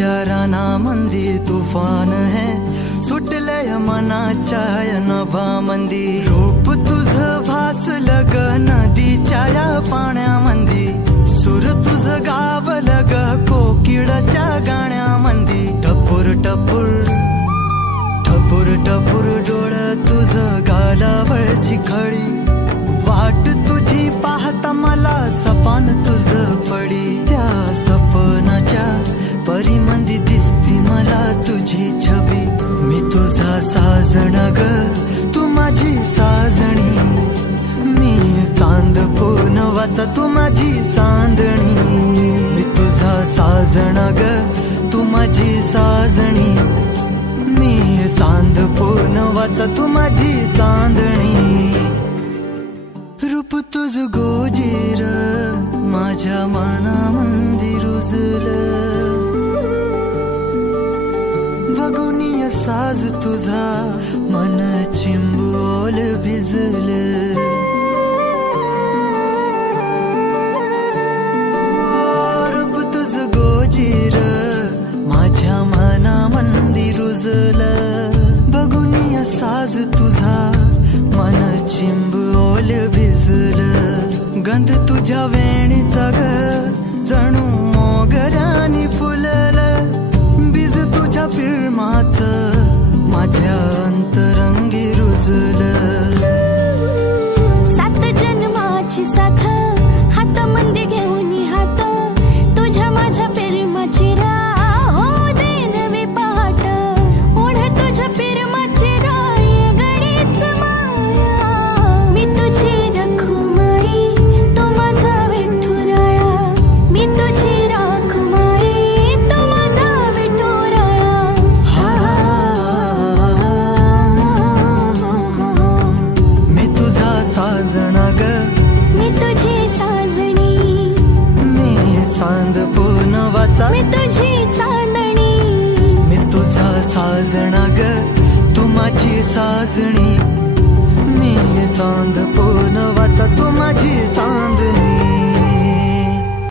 विचाराना मंदी तुफान है सुटलय मनाच्या नभा मंदी रूप तुझ भासलं ग नदीच्या या पाण्यामंदी सुर तुझ गावलं ग कोकिळाच्या गाण्यामंदी टपूर टपूर टपूर टपूर डोळ तुझ गालावरची खळी वाट तुझी पाहता मला सपान तुझ पडी त्या सपनाच्या परिमंदी दिसती मला तुझी छबी मी तुझा साजण ग तू माझी साजणी मी चांद पूनवाचा तू माझी चांदणी मी तुझा साजण ग तू माझी साजणी मी चांद पूनवाचा तू माझी चांदणी रूप तुझ गोजीर माझ्या मनामंदी रुजलं बघुनिय साज तुझा मन चिंबोल भिजलं रूप तुझ गोजीर माझ्या मनामंदी रुजलं बघुनिय साज तुझा मन चिंबोल भिजलं गंध तुझ्या वेणीचा ग जणू मोगऱ्यानी फुललं बीज तुझ्या फिल्माचं माझ्या अंतरंगी रुजलं सात जन्माची साथ हातामंदी घेऊन हात तुझ्या माझ्या प्रेमाची राह हो दे नवी पहाट ओढ तुझ्या प्रेमाची राह गडीच माया मी तुझी रखुमाई तू माझा विठुराया मी तुझी रखुमाई तू माझा विठुराया मी तुझा साजना ग मी तुझी साजणी मी चांद पूनवाचा मी तुझी चांदणी मी तुझा साजना ग तू माझी साजणी मी चांद पूनवाचा तू माझी चांदणी